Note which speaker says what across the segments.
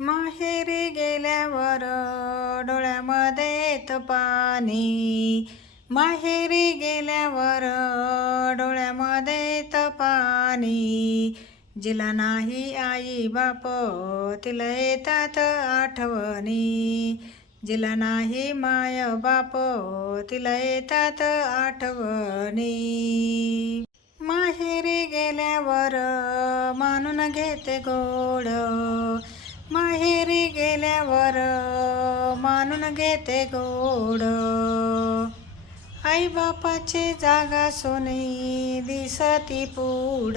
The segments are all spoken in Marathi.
Speaker 1: माहेरी गेल्यावर डोळ्यामध्ये येत पाणी. माहेरी गेल्यावर डोळ्यामध्ये येत पाणी. जिला नाही आई बाप तिला येतात आठवणी. जिला नाही माय बाप तिला येतात आठवणी. माहेरी गेल्यावर मानून घेते गोड. मानून घेते गोड. आई बापाची जागा सोनी दिसती पुढ.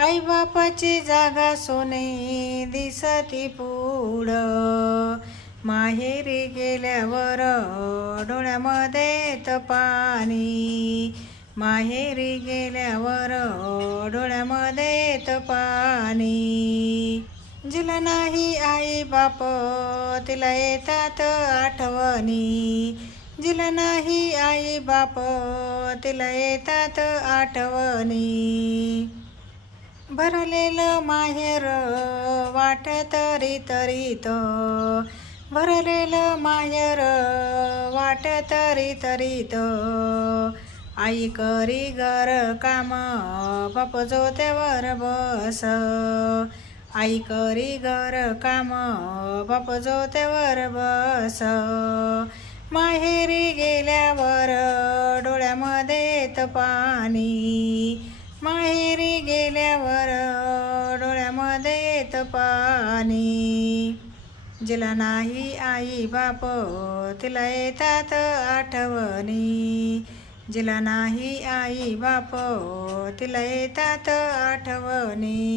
Speaker 1: आई बापाची जागा सोने दिसती पुढ. माहेरी गेल्यावर डोळ्यामध्ये पाणी. माहेरी गेल्यावर डोळ्यामध्ये पाणी. जिला नाही आई बाप. तिला येतात आठवणी. जिला नाही आई बाप. तिला येतात आठवणी. भरलेलं माहेर वाट तरी तरीत भरलेलं माहेर वाट तरी तरीत आई करी घर काम बाप जोत्यावर बस. आई करी घर काम बाप जोत्यावर बस. माहेरी गेल्यावर डोळ्यामध्ये येत पाणी. माहेरी गेल्यावर डोळ्यामध्ये येत पाणी. जिला नाही आई बाप तिला येतात आठवणी. जिला नाही आई बाप तिला येतात आठवणी.